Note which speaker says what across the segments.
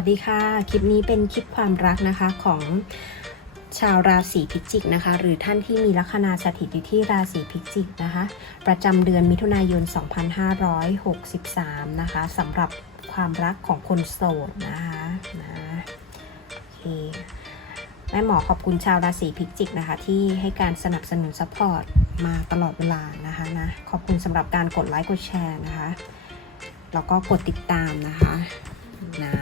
Speaker 1: สวัสดีค่ะ คลิปนี้เป็นคลิปความรักนะคะของชาวราศีพิจิกนะคะ หรือท่านที่มีลัคนาสถิตอยู่ที่ราศีพิจิกนะคะ ประจำเดือนมิถุนายน 2563 นะคะสำหรับความรักของคนโสดนะคะนะโอเคแม่หมอขอบคุณชาวราศีพิจิกนะคะ ที่ให้การสนับสนุนซัพพอร์ตมาตลอดเวลานะคะนะขอบคุณสำหรับการกดไลค์กดแชร์นะคะแล้วก็กดติดตามนะคะ นะ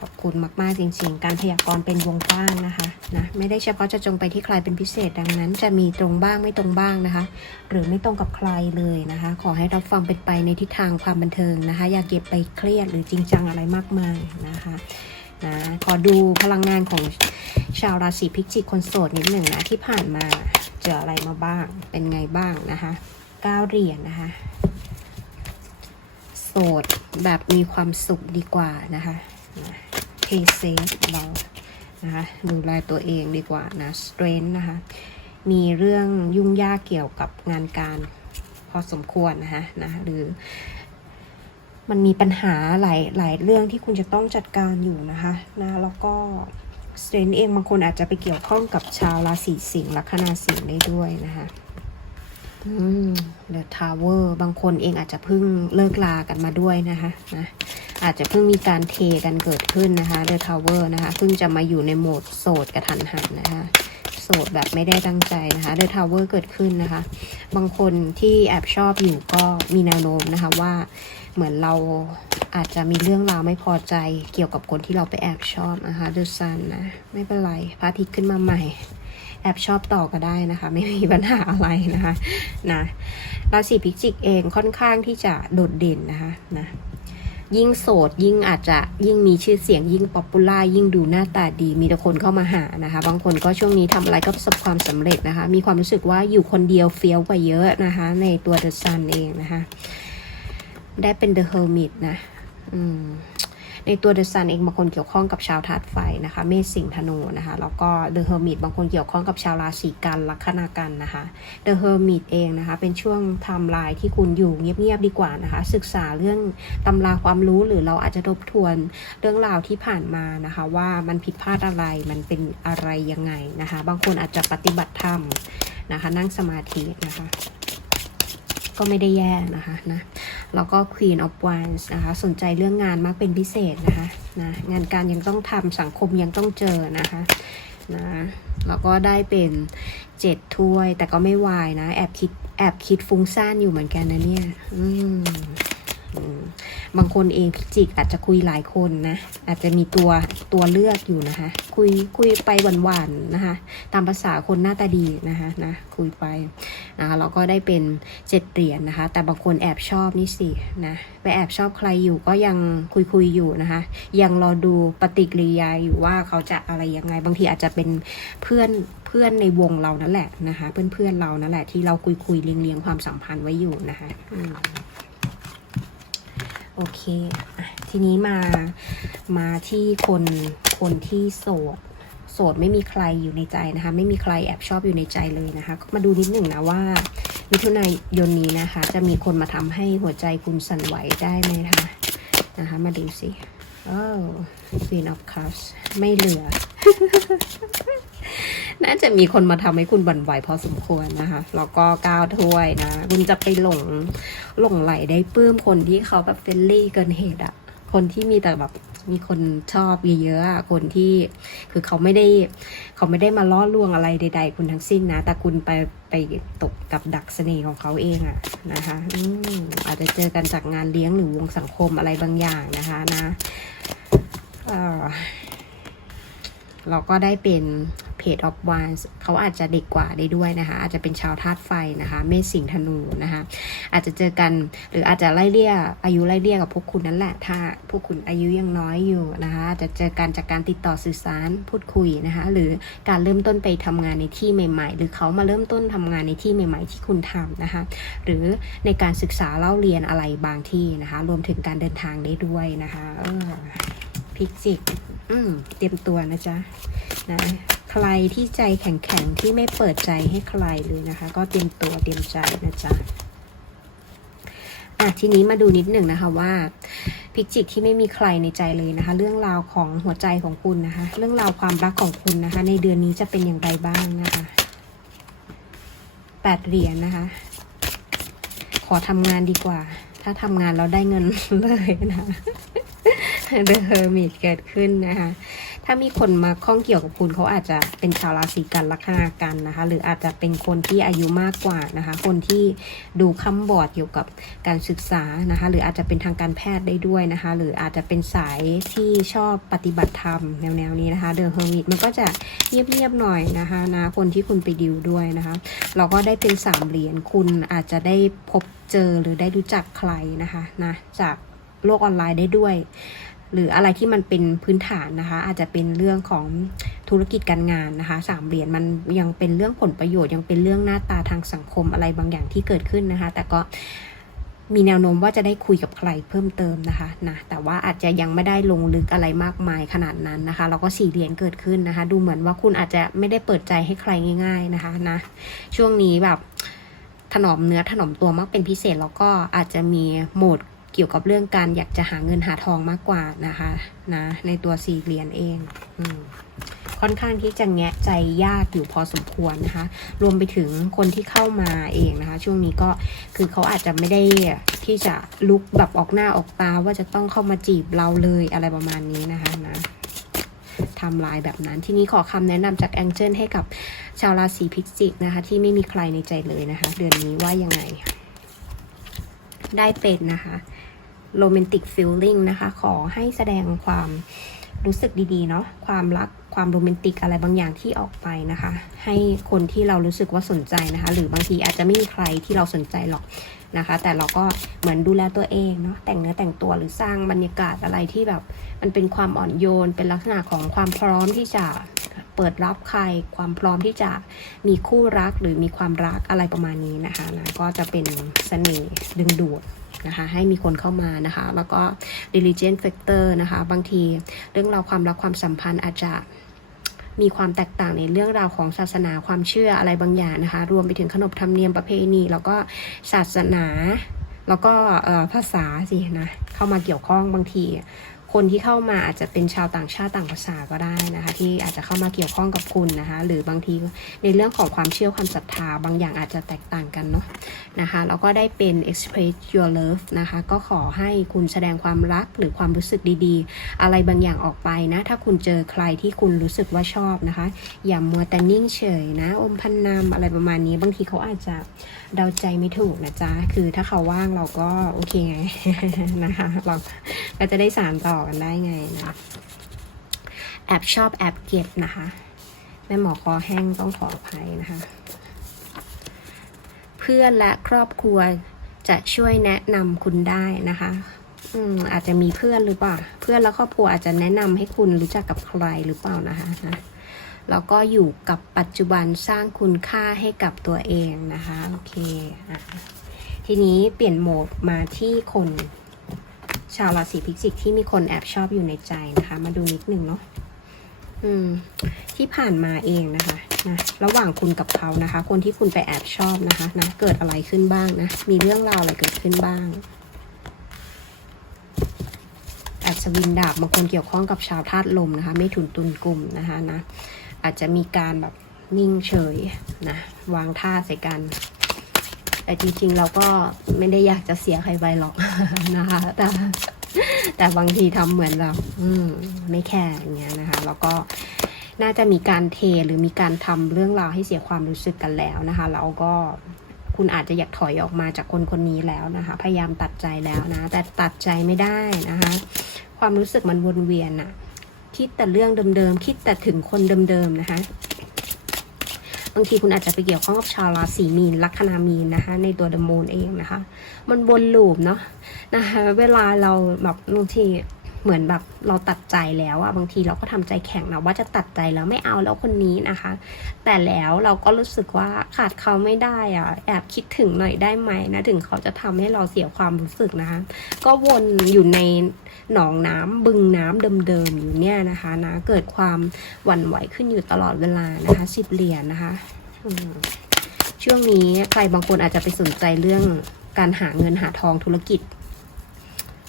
Speaker 1: ขอบคุณมาก ๆ จริง ๆ การพยากรณ์เป็นวงกว้างนะคะนะไม่ได้เฉพาะจะจงไปที่ใครเป็นพิเศษดังนั้น จะมีตรงบ้างไม่ตรงบ้างนะคะ หรือไม่ตรงกับใครเลยนะคะ ขอให้รับฟังเป็นไปในทิศทางความบันเทิงนะคะ อย่าเก็บไปเครียดหรือจริงจังอะไรมากมายนะคะนะขอดูพลังงานของชาวราศีพิจิกคนโสดนิดหนึ่งนะที่ผ่านมาเจออะไรมาบ้างเป็นไงบ้างนะคะก้าเหรียญนะคะ ดแบบมีความสุขดีกว่านะคะเพย์เซฟเรานะคะดูแลตัวเองดีกว่านะสเตรนนะคะ มีเรื่องยุ่งยากเกี่ยวกับงานการพอสมควรนะคะนะหรือมันมีปัญหาหลายหลายเรื่องที่คุณจะต้องจัดการอยู่นะคะนะแล้วก็สเตรนเองบางคนอาจจะไปเกี่ยวข้องกับชาวราศีสิงห์ลัคนาสิงห์ได้ด้วยนะคะ อืม The Tower บางคนเองอาจจะเพิ่งเลิกลากันมาด้วยนะคะนะอาจจะเพิ่งมีการเทกันเกิดขึ้นนะคะ The Tower นะคะเพิ่งจะมาอยู่ในโหมดโสดกระทันหันนะคะโสดแบบไม่ได้ตั้งใจนะคะ The Tower เกิดขึ้นนะคะ บางคนที่แอบชอบอยู่ก็มีแนวโน้มนะคะว่าเหมือนเราอาจจะมีเรื่องราวไม่พอใจเกี่ยวกับคนที่เราไปแอบชอบนะคะ The Sun นะไม่เป็นไรพระอาทิตย์ขึ้นมาใหม่ แอบชอบต่อก็ได้นะคะ ไม่มีปัญหาอะไรนะคะนะราศีพิจิกเองค่อนข้างที่จะโดดเด่นนะคะนะยิ่งโสดยิ่งอาจจะยิ่งมีชื่อเสียงยิ่งป๊อปปูล่ายิ่งดูหน้าตาดี มีแต่คนเข้ามาหานะคะ บางคนก็ช่วงนี้ทำอะไรก็ประสบความสำเร็จนะคะ มีความรู้สึกว่าอยู่คนเดียวเฟี้ยวกว่าเยอะนะคะ ในตัวเดอะซันเองนะคะ ได้เป็นเดอะเฮอร์มิตนะ อืม ในตัวเดอะซันเองบางคนเกี่ยวข้องกับชาวธาตุไฟนะคะเมษสิงห์ธนูนะคะแล้วก็เดอะเฮอร์มิตบางคนเกี่ยวข้องกับชาวราศีกันลัคนากันนะคะเดอะเฮอร์มิตเองนะคะเป็นช่วงไทม์ไลน์ที่คุณอยู่เงียบๆดีกว่านะคะศึกษาเรื่องตำราความรู้หรือเราอาจจะทบทวนเรื่องราวที่ผ่านมานะคะว่ามันผิดพลาดอะไรมันเป็นอะไรยังไงนะคะบางคนอาจจะปฏิบัติธรรมนะคะนั่งสมาธินะคะ ก็ไม่ได้แย่นะคะนะแล้วก็ Queen of Wands นะคะสนใจเรื่องงานมากเป็นพิเศษนะคะนะงานการยังต้องทำสังคมยังต้องเจอนะคะนะแล้วก็ได้เป็นเจ็ดถ้วยแต่ก็ไม่วายนะ แอบคิดแอบคิดฟุ้งซ่านอยู่เหมือนกันนะเนี่ย อืมอืม บางคนเองพิจิกอาจจะคุยหลายคนนะ อาจจะมีตัวตัวเลือกอยู่นะคะ คุยคุยไปหวานๆนะคะ ตามภาษาคนหน้าตาดีนะคะนะคุยไปนะคะแล้วก็ได้เป็นเจ็ดเหรียญนะคะ แต่บางคนแอบชอบนี่สินะไปแอบชอบใครอยู่ก็ยังคุยคุยอยู่นะคะ ยังรอดูปฏิกิริยาอยู่ว่าเขาจะอะไรยังไง บางทีอาจจะเป็นเพื่อนเพื่อนในวงเรานั่นแหละนะคะ เพื่อนเพื่อนเรานั่นแหละที่เราคุยคุยเลี้ยงเลียงความสัมพันธ์ไว้อยู่นะคะอื โอเคทีนี้มา มาที่คน คนที่โสด โสดไม่มีใครอยู่ในใจนะคะ ไม่มีใครแอบชอบอยู่ในใจเลยนะคะ มาดูนิดหนึ่งนะว่ามิถุนายนนี้นะคะ จะมีคนมาทำให้หัวใจคุณสั่นไหวได้ไหมคะนะคะ มาดูสิโอ้ Queen of Cups ไม่เหลือ น่าจะมีคนมาทำให้คุณบันไหวพอสมควรนะคะ แล้วก็ก้าวถ้วยนะ คุณจะไปหลงหลงไหลได้ปื้มคนที่เขาแบบเฟรนลี่เกินเหตุอะคนที่มีแต่แบบมีคนชอบเยอะๆอะคนที่คือเขาไม่ได้เขาไม่ได้มาล่อลวงอะไรใด ๆ คุณทั้งสิ้นนะ แต่คุณไปไปตกกับดักเสน่ห์ของเขาเองอะนะคะอืมอาจจะเจอกันจากงานเลี้ยงหรือวงสังคมอะไรบางอย่างนะคะนะเอ่อ เราก็ได้เป็นเพจ of Wands เขาอาจจะเด็กกว่าได้ด้วยนะคะ อาจจะเป็นชาวธาตุไฟนะคะเมษสิงห์ธนูนะคะ อาจจะเจอกันหรืออาจจะไล่เลี่ยอายุไล่เลี่ยกับพวกคุณนั่นแหละ ถ้าพวกคุณอายุยังน้อยอยู่นะคะจะเจอกันจากการติดต่อสื่อสารพูดคุยนะคะ หรือการเริ่มต้นไปทำงานในที่ใหม่ ๆ หรือเขามาเริ่มต้นทำงานในที่ใหม่ ๆ ที่คุณทำนะคะ หรือในการศึกษาเล่าเรียนอะไรบางที่นะคะ รวมถึงการเดินทางได้ด้วยนะคะออพิจิก อืมเตรียมตัวนะจ๊ะนะใครที่ใจแข็งๆที่ไม่เปิดใจให้ใครเลยนะคะ ก็เตรียมตัวเตรียมใจนะจ๊ะอะทีนี้มาดูนิดหนึ่งนะคะว่าพิจิกที่ไม่มีใครในใจเลยนะคะ เรื่องราวของหัวใจของคุณนะคะ เรื่องราวความรักของคุณนะคะ ในเดือนนี้จะเป็นอย่างไรบ้างนะคะแปดเหรียญนะคะ ขอทำงานดีกว่า ถ้าทำงานเราได้เงินเลยนะ เดอะเฮอร์มิตเกิดขึ้นนะคะ ถ้ามีคนมาข้องเกี่ยวกับคุณเขาอาจจะเป็นชาวราศีกันลัคนากันนะคะ หรืออาจจะเป็นคนที่อายุมากกว่านะคะ คนที่ดูค้ำบอร์ดเกี่ยวกับการศึกษานะคะ หรืออาจจะเป็นทางการแพทย์ได้ด้วยนะคะ หรืออาจจะเป็นสายที่ชอบปฏิบัติธรรมแนวๆนี้นะคะเดอะเฮอร์มิตมันก็จะเงียบๆหน่อยนะคะนะคนที่คุณไปดิวด้วยนะคะ เราก็ได้เป็นสามเหรียญคุณอาจจะได้พบเจอหรือได้รู้จักใครนะคะนะจากโลกออนไลน์ได้ด้วย หรืออะไรที่มันเป็นพื้นฐานนะคะ อาจจะเป็นเรื่องของธุรกิจการงานนะคะสามเหรียญมันยังเป็นเรื่องผลประโยชน์ยังเป็นเรื่องหน้าตาทางสังคมอะไรบางอย่างที่เกิดขึ้นนะคะ แต่ก็มีแนวโน้มว่าจะได้คุยกับใครเพิ่มเติมนะคะนะแต่ว่าอาจจะยังไม่ได้ลงลึกอะไรมากมายขนาดนั้นนะคะแล้วก็สี่เหรียญเกิดขึ้นนะคะ ดูเหมือนว่าคุณอาจจะไม่ได้เปิดใจให้ใครง่าย ๆนะคะนะช่วงนี้แบบถนอมเนื้อถนอมตัวมากเป็นพิเศษแล้วก็อาจจะมีโหมด กี่ยวกับเรื่องการอยากจะหาเงินหาทองมากกว่านะคะนะในตัวสี่เหรียญเองอค่อนข้างที่จะแงะใจยากอยู่พอสมควรนะคะ รวมไปถึงคนที่เข้ามาเองนะคะ ช่วงนี้ก็คือเขาอาจจะไม่ได้ที่จะลุกแบบออกหน้าออกตาว่าจะต้องเข้ามาจีบเราเลยอะไรประมาณนี้นะคะนะทำลายแบบนั้น ทีนี้ขอคำแนะนำจากแองเจิลให้กับชาวราศีพิจิกนะคะ ที่ไม่มีใครในใจเลยนะคะ เดือนนี้ว่ายังไง ได้เป็นนะคะ โรแมนติกฟิลลิ่งนะคะ ขอให้แสดงความรู้สึกดีๆเนาะความรักความโรแมนติกอะไรบางอย่างที่ออกไปนะคะ ให้คนที่เรารู้สึกว่าสนใจนะคะ หรือบางทีอาจจะไม่มีใครที่เราสนใจหรอกนะคะ แต่เราก็เหมือนดูแลตัวเองเนาะแต่งเนื้อแต่งตัวหรือสร้างบรรยากาศอะไรที่แบบ มันเป็นความอ่อนโยน เป็นลักษณะของความพร้อมที่จะเปิดรับใคร ความพร้อมที่จะมีคู่รักหรือมีความรักอะไรประมาณนี้นะคะนะก็จะเป็นเสน่ห์ดึงดูด นะคะให้มีคนเข้ามานะคะ แล้วก็ diligent factor นะคะ บางทีเรื่องราวความรักความสัมพันธ์อาจจะมีความแตกต่างในเรื่องราวของศาสนาความเชื่ออะไรบางอย่างนะคะ รวมไปถึงขนบธรรมเนียมประเพณี แล้วก็ศาสนา แล้วก็ภาษาสินะ เข้ามาเกี่ยวข้องบางที คนที่เข้ามาอาจจะเป็นชาวต่างชาติต่างภาษาก็ได้นะคะ ที่อาจจะเข้ามาเกี่ยวข้องกับคุณนะคะ หรือบางทีในเรื่องของความเชื่อความศรัทธาบางอย่างอาจจะแตกต่างกันเนาะนะคะแล้วก็ได้เป็น express your love นะคะ ก็ขอให้คุณแสดงความรักหรือความรู้สึกดีๆ อะไรบางอย่างออกไปนะ ถ้าคุณเจอใครที่คุณรู้สึกว่าชอบนะคะ อย่ามัวแต่นิ่งเฉยนะ อมพันนามอะไรประมาณนี้ บางทีเขาอาจจะเดาใจไม่ถูกนะจ๊ะคือถ้าเขาว่างเราก็โอเคไงนะคะเราก็จะได้สานต่อกันได้ไงนะแอบชอบแอบเก็บนะคะ แม่หมอคอแห้งต้องขออภัยนะคะ เพื่อนและครอบครัวจะช่วยแนะนำคุณได้นะคะ อืมอาจจะมีเพื่อนหรือเปล่า เพื่อนและครอบครัวอาจจะแนะนำให้คุณรู้จักกับใครหรือเปล่านะคะนะแล้วก็อยู่กับปัจจุบันสร้างคุณค่าให้กับตัวเองนะคะ โอเคอทีนี้เปลี่ยนโหมดมาที่คน ชาวราศีพิจิกที่มีคนแอบชอบอยู่ในใจนะคะ มาดูนิดนึงเนาะอืม ที่ผ่านมาเองนะคะนะระหว่างคุณกับเขานะคะ คนที่คุณไปแอบชอบนะคะนะเกิดอะไรขึ้นบ้างนะมีเรื่องราวอะไรเกิดขึ้นบ้างอัศวินดาบบางคนเกี่ยวข้องกับชาวธาตุลมนะคะ ไม่ถุนตุนกลุ่มนะคะนะอาจจะมีการแบบนิ่งเฉยนะวางท่าใส่กัน แต่จริง ๆ เราก็ไม่ได้อยากจะเสียใครไปหรอกนะคะ แต่แต่บางทีทำเหมือนแบบอืมไม่แคร์อย่างเงี้ยนะคะ แล้วก็น่าจะมีการเทหรือมีการทำเรื่องราวให้เสียความรู้สึกกันแล้วนะคะ แล้วก็คุณอาจจะอยากถอยออกมาจากคนคนนี้แล้วนะคะ พยายามตัดใจแล้วนะ แต่ตัดใจไม่ได้นะคะ ความรู้สึกมันวนเวียนอะคิดแต่เรื่องเดิมๆ คิดแต่ถึงคนเดิมๆ นะคะ บางทีคุณอาจจะไปเกี่ยวข้องกับชาวราศีมีนลัคนามีนนะคะในตัวเดอะมูนเองนะคะ มันวนลูปเนาะนะคะเวลาเราแบบบางที เหมือนแบบเราตัดใจแล้วอะบางทีเราก็ทำใจแข็งนะว่าจะตัดใจแล้วไม่เอาแล้วคนนี้นะคะ แต่แล้วเราก็รู้สึกว่าขาดเขาไม่ได้อะแอบคิดถึงหน่อยได้ไหมนะถึงเขาจะทำให้เราเสียความรู้สึกนะคะ ก็วนอยู่ในหนองน้ำบึงน้ำเดิมๆอยู่เนี่ยนะคะนะเกิดความหวั่นไหวขึ้นอยู่ตลอดเวลานะคะสิบเหรียญนะคะช่วงนี้ใครบางคนอาจจะไปสนใจเรื่องการหาเงินหาทองธุรกิจ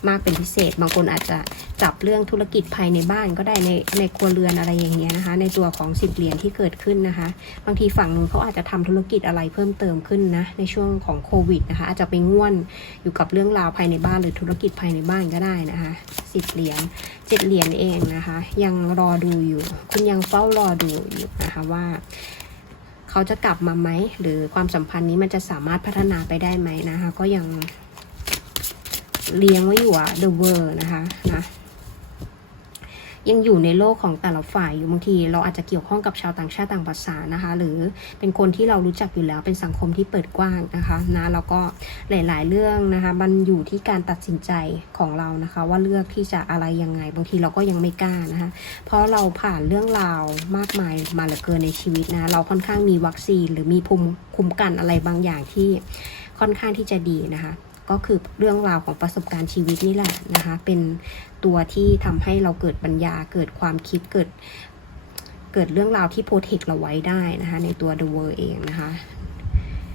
Speaker 1: มากเป็นพิเศษ บางคนอาจจะจับเรื่องธุรกิจภายในบ้านก็ได้ในในครัวเรือนอะไรอย่างเงี้ยนะคะ ในตัวของสิบเหรียญที่เกิดขึ้นนะคะ บางทีฝั่งนู้นเขาอาจจะทำธุรกิจอะไรเพิ่มเติมขึ้นนะในช่วงของโควิดนะคะ อาจจะไปง่วนอยู่กับเรื่องราวภายในบ้านหรือธุรกิจภายในบ้านก็ได้นะคะสิบเหรียญเจ็ดเหรียญเองนะคะ ยังรอดูอยู่ คุณยังเฝ้ารอดูอยู่นะคะว่าเขาจะกลับมาไหมหรือความสัมพันธ์นี้มันจะสามารถพัฒนาไปได้ไหมนะคะ ก็ยัง เลี้ยงไว้อยู่อะ the world นะคะนะยังอยู่ในโลกของแต่ละฝ่ายอยู่บางที เราอาจจะเกี่ยวข้องกับชาวต่างชาติต่างภาษานะคะ หรือเป็นคนที่เรารู้จักอยู่แล้วเป็นสังคมที่เปิดกว้างนะคะนะแล้วก็หลาย ๆ เรื่องนะคะมันอยู่ที่การตัดสินใจของเรานะคะ ว่าเลือกที่จะอะไรยังไง บางทีเราก็ยังไม่กล้านะคะเพราะเราผ่านเรื่องราวมากมายมาเหลือเกินในชีวิตนะเราค่อนข้างมีวัคซีน หรือมีภูมิคุ้มกันอะไรบางอย่างที่ค่อนข้างที่จะดีนะคะ ก็คือเรื่องราวของประสบการณ์ชีวิตนี่แหละนะคะ เป็นตัวที่ทำให้เราเกิดปัญญาเกิดความคิดเกิด เกิดเรื่องราวที่โปรเทคเราไว้ได้นะคะ ในตัว The World เองนะคะ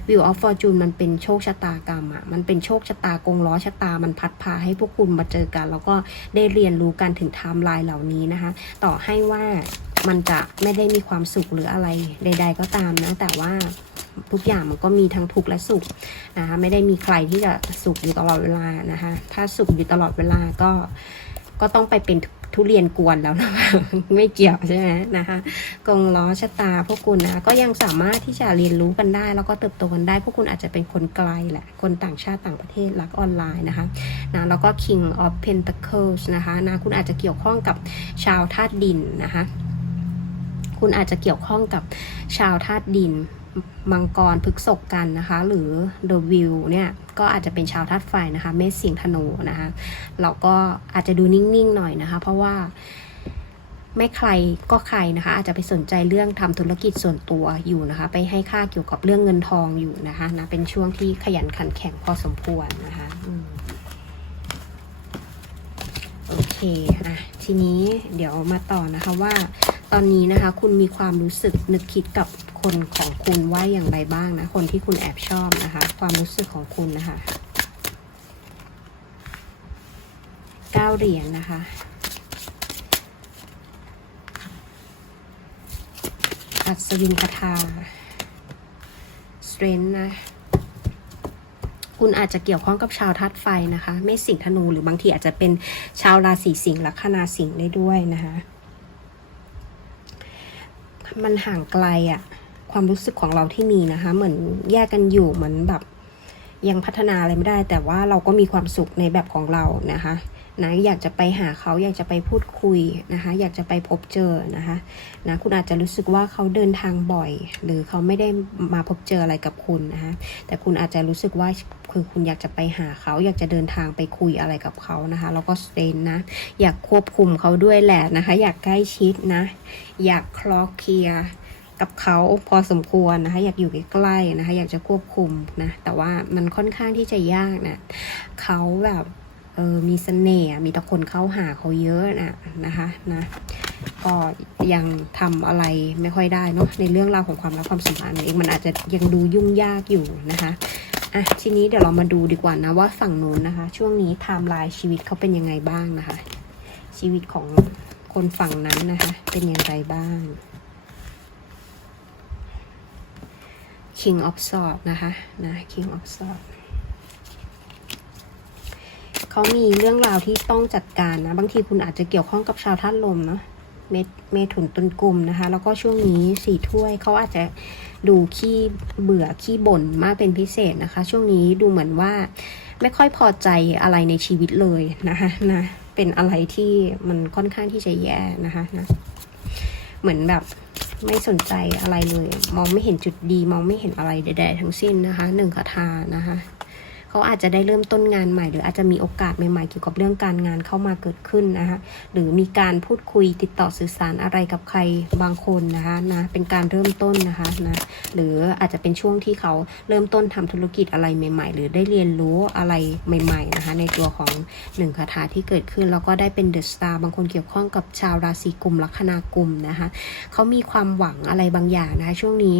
Speaker 1: Wheel of Fortune มันเป็นโชคชะตากรรมอะมันเป็นโชคชะตากงล้อชะตา มันพัดพาให้พวกคุณมาเจอกัน แล้วก็ได้เรียนรู้กันถึงไทม์ไลน์เหล่านี้นะคะ ต่อให้ว่ามันจะไม่ได้มีความสุขหรืออะไรใด ๆ ก็ตามนะ แต่ว่า ทุกอย่างมันก็มีทั้งทุกข์และสุขนะคะไม่ได้มีใครที่จะสุขอยู่ตลอดเวลานะคะถ้าสุขอยู่ตลอดเวลาก็ก็ต้องไปเป็นทุเรียนกวนแล้วนะคะไม่เกี่ยวใช่ไหมนะคะกงล้อชะตาพวกคุณนะคะก็ยังสามารถที่จะเรียนรู้กันได้ แล้วก็เติบโตกันได้ พวกคุณอาจจะเป็นคนไกลแหละ คนต่างชาติต่างประเทศรักออนไลน์นะคะนะแล้วก็ King of Pentacles นะคะนะคุณอาจจะเกี่ยวข้องกับชาวธาตุดินนะคะ คุณอาจจะเกี่ยวข้องกับชาวธาตุดิน มังกรพฤกษกกันนะคะ หรือ The View เนี่ยก็อาจจะเป็นชาวธาตุไฟนะคะ เมษสิงห์ธนูนะคะเราก็อาจจะดูนิ่งๆหน่อยนะคะ เพราะว่าไม่ใครก็ใครนะคะ อาจจะไปสนใจเรื่องทำธุรกิจส่วนตัวอยู่นะคะ ไปให้ค่าเกี่ยวกับเรื่องเงินทองอยู่นะคะนะเป็นช่วงที่ขยันขันแข็งพอสมควรนะคะอื โอเคอะทีนี้เดี๋ยวมาต่อนะคะว่า ตอนนี้นะคะ คุณมีความรู้สึกนึกคิดกับคนของคุณว่าอย่างไรบ้างนะ คนที่คุณแอบชอบนะคะ ความรู้สึกของคุณนะคะเก้าเหรียญนะคะอัศวินคาถาสเตรนนะ คุณอาจจะเกี่ยวข้องกับชาวธาตุไฟนะคะ ไม่สิงห์ธนูหรือบางทีอาจจะเป็นชาวราศีสิงห์ลัคนาสิงห์ได้ด้วยนะคะ มันห่างไกลอะความรู้สึกของเราที่มีนะคะ เหมือนแยกกันอยู่เหมือนแบบยังพัฒนาอะไรไม่ได้ แต่ว่าเราก็มีความสุขในแบบของเรานะคะ นะอยากจะไปหาเขาอยากจะไปพูดคุยนะคะ อยากจะไปพบเจอนะคะนะคุณอาจจะรู้สึกว่าเขาเดินทางบ่อย หรือเขาไม่ได้มาพบเจออะไรกับคุณนะคะแต่คุณอาจจะรู้สึกว่าคือคุณอยากจะไปหาเขาอยากจะเดินทางไปคุยอะไรกับเขานะคะแล้วก็สเตนนะอยากควบคุมเขาด้วยแหละนะคะ อยากใกล้ชิดนะ อยากคลอเคลียร์กับเขาพอสมควรนะคะ อยากอยู่ใกล้ๆนะคะ อยากจะควบคุมนะ แต่ว่ามันค่อนข้างที่จะยากนะเขาแบบ เออมีเสน่ห์มีแต่คนเข้าหาเขาเยอะนะนะคะนะก็ยังทำอะไรไม่ค่อยได้เนาะในเรื่องราวของความรักความสัมพันธ์เองมันอาจจะยังดูยุ่งยากอยู่นะคะอะทีนี้เดี๋ยวเรามาดูดีกว่านะว่าฝั่งนู้นนะคะ ช่วงนี้ไทม์ไลน์ชีวิตเขาเป็นยังไงบ้างนะคะ ชีวิตของคนฝั่งนั้นนะคะ เป็นย่างไรบ้าง King of Swords นะคะนะ King of Swords เขามีเรื่องราวที่ต้องจัดการนะ บางทีคุณอาจจะเกี่ยวข้องกับชาวท่านลมเนาะเมเมถุนตุนกลุ่มนะคะ แล้วก็ช่วงนี้สี่ถ้วยเขาอาจจะดูขี้เบื่อขี้บ่นมากเป็นพิเศษนะคะ ช่วงนี้ดูเหมือนว่าไม่ค่อยพอใจอะไรในชีวิตเลยนะคะนะเป็นอะไรที่มันค่อนข้างที่จะแย่นะคะนะเหมือนแบบไม่สนใจอะไรเลย มองไม่เห็นจุดดี มองไม่เห็นอะไรใดๆทั้งสิ้นนะคะหนึ่งคาถานะคะ เขาอาจจะได้เริ่มต้นงานใหม่ หรืออาจจะมีโอกาสใหม่ๆเกี่ยวกับเรื่องการงานเข้ามาเกิดขึ้นนะคะหรือมีการพูดคุยติดต่อสื่อสารอะไรกับใครบางคนนะคะนะเป็นการเริ่มต้นนะคะนะหรืออาจจะเป็นช่วงที่เขาเริ่มต้นทำธุรกิจอะไรใหม่ ๆ หรือได้เรียนรู้อะไรใหม่ ๆนะคะ ในตัวของหนึ่งคาถาที่เกิดขึ้น แล้วก็ได้เป็นเดอะสตาร์บางคนเกี่ยวข้องกับชาวราศีกุมลัคนากลุ่มนะคะเขามีความหวังอะไรบางอย่างนะคะช่วงนี้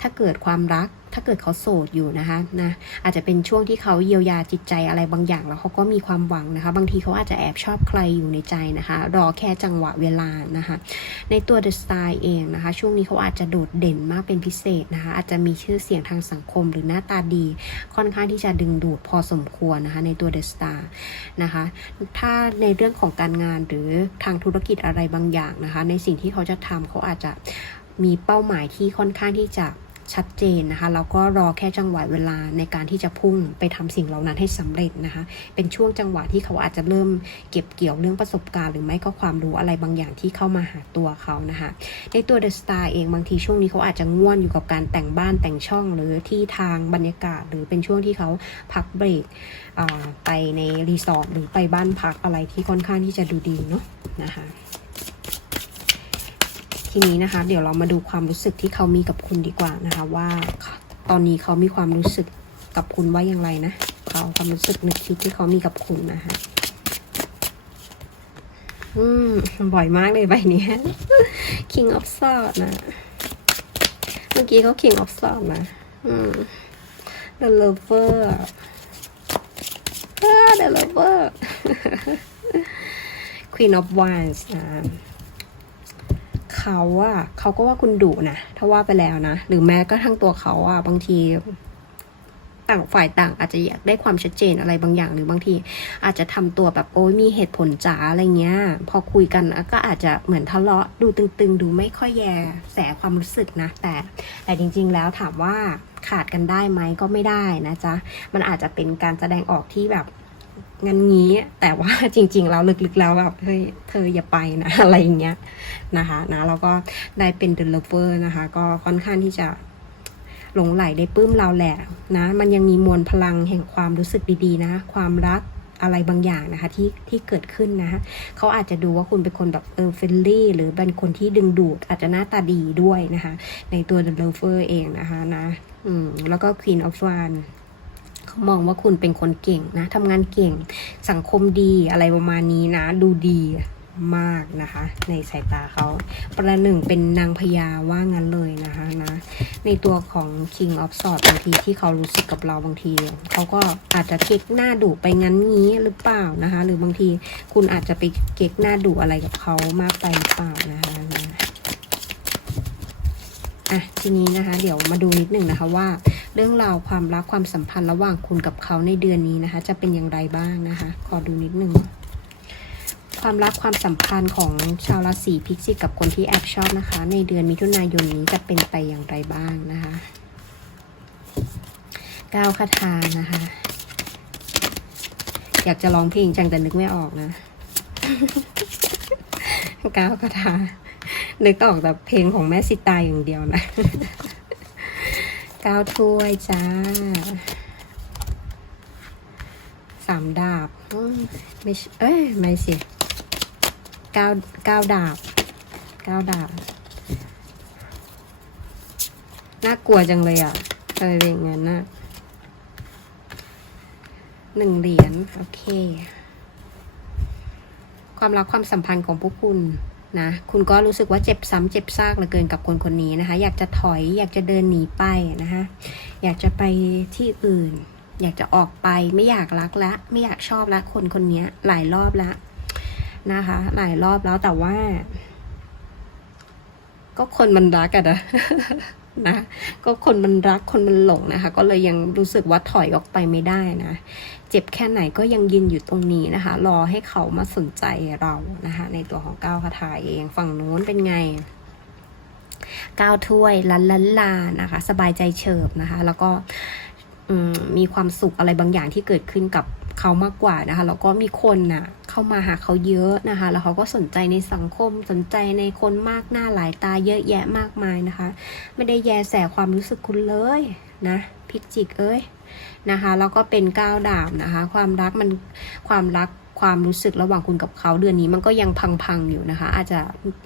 Speaker 1: ถ้าเกิดความรัก ถ้าเกิดเขาโสดอยู่นะคะนะอาจจะเป็นช่วงที่เขาเยียวยาจิตใจอะไรบางอย่าง แล้วเขาก็มีความหวังนะคะ บางทีเขาอาจจะแอบชอบใครอยู่ในใจนะคะ รอแค่จังหวะเวลานะคะ ในตัว The Star เองนะคะ ช่วงนี้เขาอาจจะโดดเด่นมากเป็นพิเศษนะคะ อาจจะมีชื่อเสียงทางสังคม หรือหน้าตาดี ค่อนข้างที่จะดึงดูดพอสมควรนะคะ ในตัว The Star นะคะ ถ้าในเรื่องของการงานหรือทางธุรกิจอะไรบางอย่างนะคะ ในสิ่งที่เขาจะทำเขาอาจจะมีเป้าหมายที่ค่อนข้างที่จะ ชัดเจนนะคะแล้วก็รอแค่จังหวะเวลาในการที่จะพุ่งไปทำสิ่งเหล่านั้นให้สำเร็จนะคะ เป็นช่วงจังหวะที่เขาอาจจะเริ่มเก็บเกี่ยวเรื่องประสบการณ์ หรือไม่ก็ความรู้อะไรบางอย่างที่เข้ามาหาตัวเขานะคะในตัว The Star เองบางทีช่วงนี้เขาอาจจะง่วนอยู่กับการแต่งบ้านแต่งช่องหรือที่ทางบรรยากาศ หรือเป็นช่วงที่เขาพักเบรกไปในรีสอร์ทหรือไปบ้านพักอะไรที่ค่อนข้างที่จะดูดีเนาะนะคะ ทีนี้นะคะ เดี๋ยวเรามาดูความรู้สึกที่เขามีกับคุณดีกว่านะคะ ว่าตอนนี้เขามีความรู้สึกกับคุณว่าอย่างไรนะเขาความรู้สึกนึกคิดที่เขามีกับคุณนะคะอืมบ่อยมากเลยใบนี้ King of Swords นะ เมื่อกี้เขา King of Swords นะ อืม The Lover อ่า The Lover Queen of Wands นะ เขาอะเขาก็ว่าคุณดุนะถ้าว่าไปแล้วนะ หรือแม้ก็ทั้งตัวเขาอะบางที ต่างฝ่ายต่างอาจจะอยากได้ความชัดเจนอะไรบางอย่าง หรือบางที อาจจะทำตัวแบบโอ้ยมีเหตุผลจ๋าอะไรเงี้ย พอคุยกันก็อาจจะเหมือนทะเลาะดูตึง ๆ ดูไม่ค่อยแยแสความรู้สึกนะ แต่แต่จริง ๆ แล้วถามว่าขาดกันได้ไหมก็ไม่ได้นะจ๊ะมันอาจจะเป็นการแสดงออกที่แบบ งันงี้ แต่ว่าจริง ๆ แล้วลึกๆแล้วแบบเฮ้ยเธออย่าไปนะ อะไรอย่างเงี้ยนะคะนะแล้วก็ได้เป็น The Lover นะคะ ก็ค่อนข้างที่จะหลงไหลได้ปลื้มเราแหละนะ มันยังมีมวลพลังแห่งความรู้สึกดีๆนะ ความรักอะไรบางอย่างนะคะที่ที่เกิดขึ้นนะคะเขาอาจจะดูว่าคุณเป็นคนแบบเออเฟรนลี่ หรือเป็นคนที่ดึงดูด อาจจะหน้าตาดีด้วยนะคะ ในตัว The Lover เองนะคะนะอืมแล้วก็ Queen of Wands เขามองว่าคุณเป็นคนเก่งนะทำงานเก่ง สังคมดีอะไรประมาณนี้นะ ดูดีมากนะคะ ในสายตาเขาประหนึ่งเป็นนางพญาว่างั้นเลยนะคะนะ ในตัวของ King of Swords บางทีที่เขารู้สึกกับเราบางทีเขาก็อาจจะเก๊กหน้าดุไปงั้นงี้หรือเปล่านะคะ หรือบางทีคุณอาจจะไปเก๊กหน้าดุอะไรกับเขามากไปหรือเปล่านะคะนะอะทีนี้นะคะ เดี๋ยวมาดูนิดหนึ่งนะคะว่า เรื่องราวความรักความสัมพันธ์ระหว่างคุณกับเขาในเดือนนี้นะคะ จะเป็นอย่างไรบ้างนะคะ ขอดูนิดหนึ่งความรักความสัมพันธ์ของชาวราศีพิจิกกับคนที่แอบชอบนะคะ ในเดือนมิถุนายนนี้จะเป็นไปอย่างไรบ้างนะคะก้าวคาถานะคะ อยากจะร้องเพลงจังแต่นึกไม่ออกนะก้าวคาถานึกออกแต่เพลงของแม่สิตาอย่างเดียวนะ ก้าถ้วยจ้าสามดาบไม่เอ้ยไม่สิเก้าเก้าดาบเก้าดาบ น่ากลัวจังเลยอะทำไมเป็นอย่างนั้นนะหนึ่งเหรียญ โอเค ความรักความสัมพันธ์ของพวกคุณ นะคุณก็รู้สึกว่าเจ็บซ้ำเจ็บซากเหลือเกินกับคนคนนี้นะคะ อยากจะถอยอยากจะเดินหนีไปนะคะอยากจะไปที่อื่น อยากจะออกไปไม่อยากรักละไม่อยากชอบละคนคนนี้หลายรอบละนะคะ หลายรอบแล้วแต่ว่า ก็คนมันรักอะนะ นะ ก็คนมันรักคนมันหลงนะคะ ก็เลยยังรู้สึกว่าถอยออกไปไม่ได้นะ เจ็บแค่ไหนก็ยังยืนอยู่ตรงนี้นะคะ รอให้เขามาสนใจเรานะคะ ในตัวของก้าวคาถาเองฝั่งนู้นเป็นไงก้าวถ้วยลันลันลานะคะ สบายใจเฉิบนะคะ แล้วก็มมีความสุขอะไรบางอย่างที่เกิดขึ้นกับเขามากกว่านะคะ แล้วก็มีคนน่ะ เข้ามาหาเขาเยอะนะคะ แล้วเขาก็สนใจในสังคมสนใจในคนมากหน้าหลายตาเยอะแยะมากมายนะคะ ไม่ได้แยแสความรู้สึกคุณเลยนะพิจิกเอ้ยนะคะแล้วก็เป็นก้าวดาบนะคะ ความรักมันความรัก ความรู้สึกระหว่างคุณกับเขาเดือนนี้มันก็ยังพังๆอยู่นะคะ อาจจะ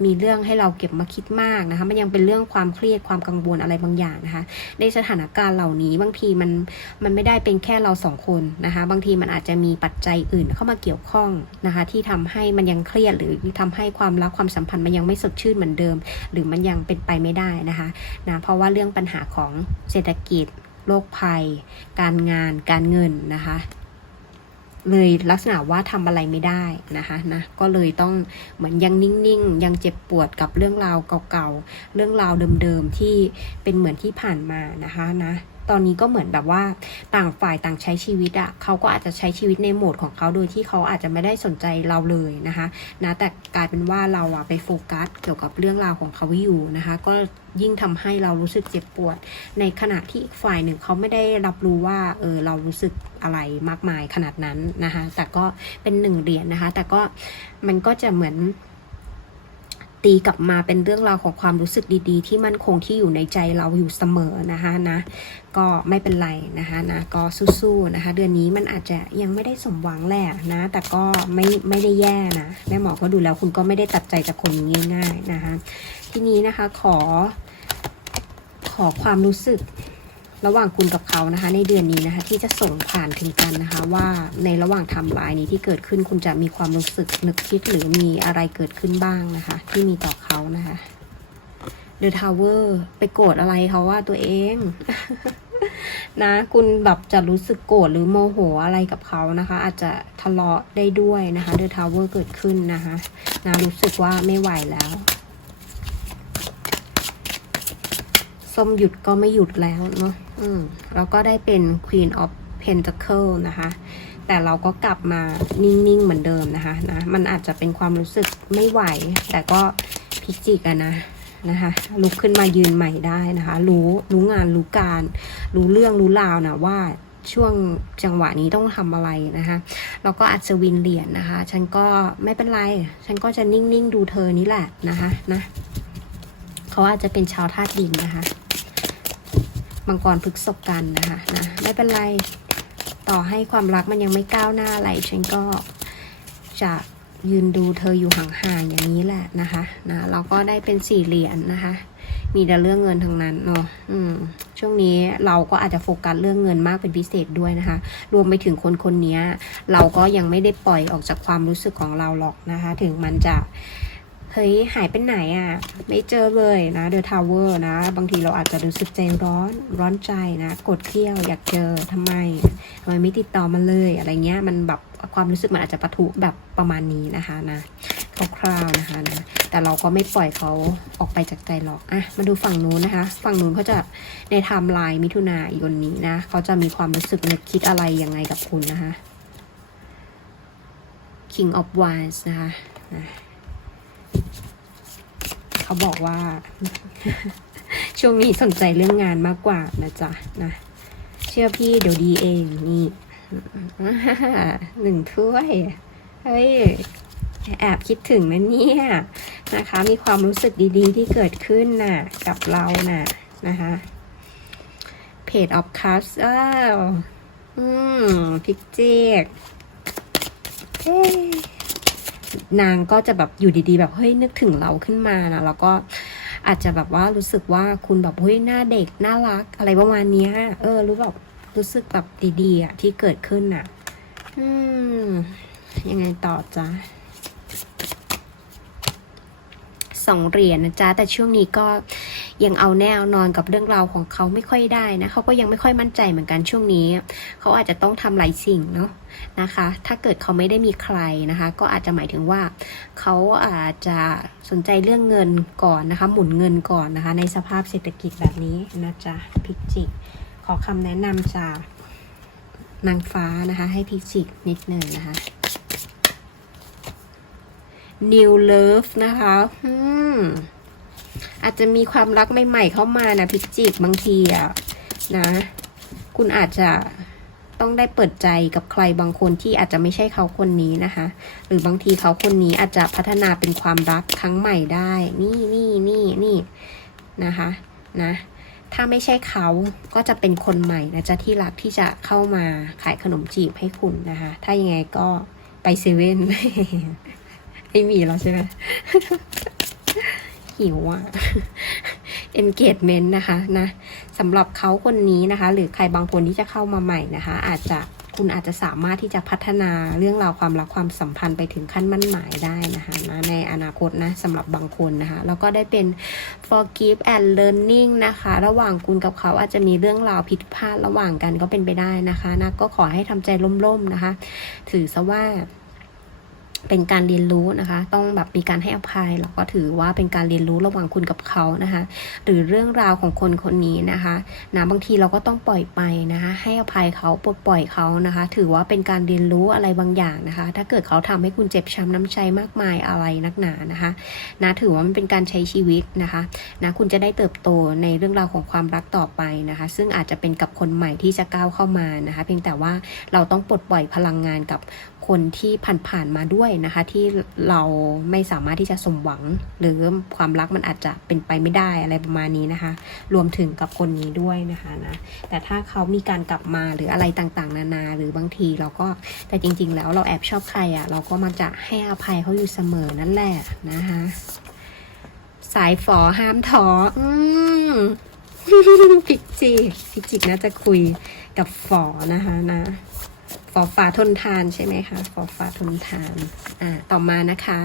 Speaker 1: มีเรื่องให้เราเก็บมาคิดมากนะคะ มันยังเป็นเรื่องความเครียดความกังวลอะไรบางอย่างนะคะ ในสถานการณ์เหล่านี้บางทีมันมันไม่ได้เป็นแค่เราสองคนนะคะ บางทีมันอาจจะมีปัจจัยอื่นเข้ามาเกี่ยวข้องนะคะ ที่ทำให้มันยังเครียดหรือทำให้ความรักความสัมพันธ์มันยังไม่สดชื่นเหมือนเดิม หรือมันยังเป็นไปไม่ได้นะคะนะเพราะว่าเรื่องปัญหาของเศรษฐกิจโรคภัย การงาน การเงินนะคะ เลยลักษณะว่าทำอะไรไม่ได้นะคะนะก็เลยต้องเหมือนยังนิ่งๆ ยังเจ็บปวดกับเรื่องราวเก่าๆ เรื่องราวเดิมๆ ที่เป็นเหมือนที่ผ่านมานะคะนะ ตอนนี้ก็เหมือนแบบว่าต่างฝ่ายต่างใช้ชีวิตอะ่ะเขาก็อาจจะใช้ชีวิตในโหมดของเขาโดยที่เขาอาจจะไม่ได้สนใจเราเลยนะคะนะแต่กลายเป็นว่าเราอะไปโฟกัสเกี่ยวกับเรื่องราวของเขาอยู่นะคะก็ยิ่งทำให้เรารู้สึกเจ็บปวด ในขณะที่อีกฝ่ายหนึ่งเขาไม่ได้รับรู้ว่าเออเรารู้สึกอะไรมากมายขนาดนั้นนะคะแต่ก็เป็นหนึ่งเหรียญนะคะแต่ก็มันก็จะเหมือน ตีกลับมาเป็นเรื่องราวของความรู้สึกดีๆ ที่มั่นคงที่อยู่ในใจเราอยู่เสมอนะคะนะ ก็ไม่เป็นไรนะคะนะก็สู้ๆนะคะ เดือนนี้มันอาจจะยังไม่ได้สมหวังแหละนะ แต่ก็ไม่ไม่ได้แย่นะแม่หมอก็ดูแล้วคุณก็ไม่ได้ตัดใจจากคนง่าย ๆนะคะ ทีนี้นะคะขอขอความรู้สึก ระหว่างคุณกับเขานะคะ ในเดือนนี้นะคะ ที่จะส่งผ่านถึงกันนะคะ ว่าในระหว่างทำลายนี้ที่เกิดขึ้นคุณจะมีความรู้สึกนึกคิดหรือมีอะไรเกิดขึ้นบ้างนะคะ ที่มีต่อเขานะคะ The Tower ไปโกรธอะไรเขาว่าตัวเองนะ คุณแบบจะรู้สึกโกรธหรือโมโหอะไรกับเขานะคะ อาจจะทะเลาะได้ด้วยนะคะ The Tower เกิดขึ้นนะคะนะรู้สึกว่าไม่ไหวแล้ว ส้มหยุดก็ไม่หยุดแล้วเนาะอืมแล้วก็ได้เป็น Queen of Pentacle นะคะ แต่เราก็กลับมานิ่ง ๆ เหมือนเดิมนะคะนะ มันอาจจะเป็นความรู้สึกไม่ไหว แต่ก็พิจิกอะนะนะคะ ลุกขึ้นมายืนใหม่ได้นะคะ รู้ รู้งาน รู้การ รู้เรื่อง รู้ราวนะว่าช่วงจังหวะนี้ต้องทำอะไรนะคะแล้วก็อัศวินเหรียญนะคะ ฉันก็ไม่เป็นไร ฉันก็จะนิ่ง ๆ ดูเธอนี่แหละนะคะนะ เขาอาจจะเป็นชาวธาตุดินนะคะ มังกรพฤกษกันนะคะนะไม่เป็นไรต่อให้ความรักมันยังไม่ก้าวหน้าอะไรฉันก็จะยืนดูเธออยู่ห่างๆอย่างนี้แหละนะคะนะเราก็ได้เป็นสี่เหรียญนะคะ มีแต่เรื่องเงินทั้งนั้นเนาะอืมช่วงนี้เราก็อาจจะโฟกัสเรื่องเงินมากเป็นพิเศษด้วยนะคะ รวมไปถึงคนคนนี้เราก็ยังไม่ได้ปล่อยออกจากความรู้สึกของเราหรอกนะคะ ถึงมันจะ เฮ้ยหายไปไหนอะ่ะ ไม่เจอเลยนะเดอะทาวเวอร์นะ บางทีเราอาจจะรู้สึกใจร้อนร้อนใจนะกดเที่ยวอยากเจอทำไมทำไมไม่ติดต่อมาเลยอะไรเงี้ยมันแบบความรู้สึกมันอาจจะปะทุแบบประมาณนี้นะคะนะคร่าวๆนะคะนะแต่เราก็ไม่ปล่อยเขาออกไปจากใจหรอกอะมาดูฝั่งนู้นนะคะ ฝั่งนู้นเขาจะในไทม์ไลน์มิถุนายนนี้นะเขาจะมีความรู้สึกนึกคิดอะไรยังไงกับคุณนะคะ King of Wands นะคะนะ เขาบอกว่า ช่วงนี้สนใจเรื่องงานมากกว่านะจ๊ะนะ เชื่อพี่เดี๋ยวดีเองนี่หนึ่งถ้วย เฮ้ย แอบคิดถึงนะเนี่ยนะคะ มีความรู้สึกดีๆ ที่เกิดขึ้นน่ะ กับเราน่ะนะคะเพจออฟคัสอ้าว อืม พิกเจกเอ๊ นางก็จะแบบอยู่ดีๆ แบบเฮ้ยนึกถึงเราขึ้นมานะแล้วก็อาจจะแบบว่ารู้สึกว่าคุณแบบเฮ้ยหน้าเด็กน่ารักอะไรประมาณนี้เออรู้แบบรู้สึกแบบดีๆอะที่เกิดขึ้นอะ อืม ยังไงต่อจ๊ะสองเหรียญนะจ๊ะ แต่ช่วงนี้ก็ยังเอาแนวนอนกับเรื่องราวของเขาไม่ค่อยได้นะเขาก็ยังไม่ค่อยมั่นใจเหมือนกันช่วงนี้ เขาอาจจะต้องทำหลายสิ่งเนาะนะคะ ถ้าเกิดเขาไม่ได้มีใครนะคะ ก็อาจจะหมายถึงว่า เขาอาจจะสนใจเรื่องเงินก่อนนะคะ หมุนเงินก่อนนะคะ ในสภาพเศรษฐกิจแบบนี้นะจ๊ะพิจิก ขอคำแนะนำจากนางฟ้านะคะ ให้พิจิกนิดหนึ่งนะคะ New Love นะคะอืมอาจจะมีความรักใหม่ๆเข้ามานะพิจิกบางทีอะนะ คุณอาจจะ ต้องได้เปิดใจกับใครบางคนที่อาจจะไม่ใช่เขาคนนี้นะคะ หรือบางทีเขาคนนี้อาจจะพัฒนาเป็นความรักครั้งใหม่ได้ นี่นี่นี่นี่นะคะนะถ้าไม่ใช่เขาก็จะเป็นคนใหม่นะจ๊ะที่รักที่จะเข้ามาขายขนมจีบให้คุณนะคะ ถ้ายังไงก็ไปเซเว่นไม่มีแล้วใช่ไหม หิวอะ engagement นะคะนะสำหรับเขาคนนี้นะคะ หรือใครบางคนที่จะเข้ามาใหม่นะคะ อาจจะคุณอาจจะสามารถที่จะพัฒนาเรื่องราวความรักความสัมพันธ์ไปถึงขั้นมั่นหมายได้นะคะนะในอนาคตนะสำหรับบางคนนะคะ แล้วก็ได้เป็น forgive and learning นะคะ ระหว่างคุณกับเขาอาจจะมีเรื่องราวผิดพลาดระหว่างกันก็เป็นไปได้นะคะนะก็ขอให้ทำใจล่มๆนะคะ ถือซะว่า เป็นการเรียนรู้นะคะ ต้องแบบมีการให้อภัยแล้วก็ถือว่าเป็นการเรียนรู้ระหว่างคุณกับเขานะคะ หรือเรื่องราวของคนคนนี้นะคะนะบางทีเราก็ต้องปล่อยไปนะคะให้อภัยเขาปลดปล่อยเขานะคะ ถือว่าเป็นการเรียนรู้อะไรบางอย่างนะคะ ถ้าเกิดเขาทำให้คุณเจ็บช้ำน้ำใจมากมายอะไรนักหนานะคะนะถือว่ามันเป็นการใช้ชีวิตนะคะนะคุณจะได้เติบโตในเรื่องราวของความรักต่อไปนะคะ ซึ่งอาจจะเป็นกับคนใหม่ที่จะก้าวเข้ามานะคะ เพียงแต่ว่าเราต้องปลดปล่อยพลังงานกับ คนที่ผ่านๆมาด้วยนะคะ ที่เราไม่สามารถที่จะสมหวัง หรือความรักมันอาจจะเป็นไปไม่ได้อะไรประมาณนี้นะคะ รวมถึงกับคนนี้ด้วยนะคะนะแต่ถ้าเขามีการกลับมาหรืออะไรต่างๆ นานา หรือบางทีเราก็แต่จริง ๆ แล้วเราแอบชอบใครอะ่ะ เราก็มักจะให้อภัยเขาอยู่เสมอนั่นแหละนะคะสายฝอห้ามท้ออืมพิจิกพิจิกน่าจะคุยกับฝอนะคะนะ ฟอฟ้าทนทานใช่ไหมคะฟอฟ้าทนทานอ่าต่อมานะคะ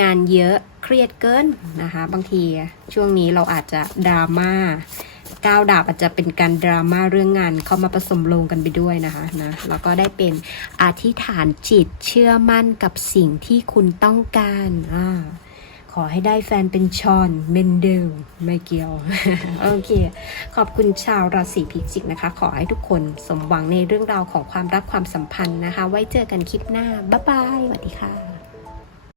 Speaker 1: งานเยอะเครียดเกินนะคะ บางทีช่วงนี้เราอาจจะดราม่าก้าวดาบอาจจะเป็นการดราม่าเรื่องงานเข้ามาผสมลงกันไปด้วยนะคะนะแล้วก็ได้เป็นอธิษฐานจิตเชื่อมั่นกับสิ่งที่คุณต้องการอ่า ขอให้ได้แฟนเป็นชอนเมนเดลไม่เกี่ยว โอเค ขอบคุณชาวราศีพิจิกนะคะ ขอให้ทุกคนสมหวังในเรื่องราวของความรักความสัมพันธ์นะคะ ไว้เจอกันคลิปหน้า บ๊ายบายสวัสดีค่ะ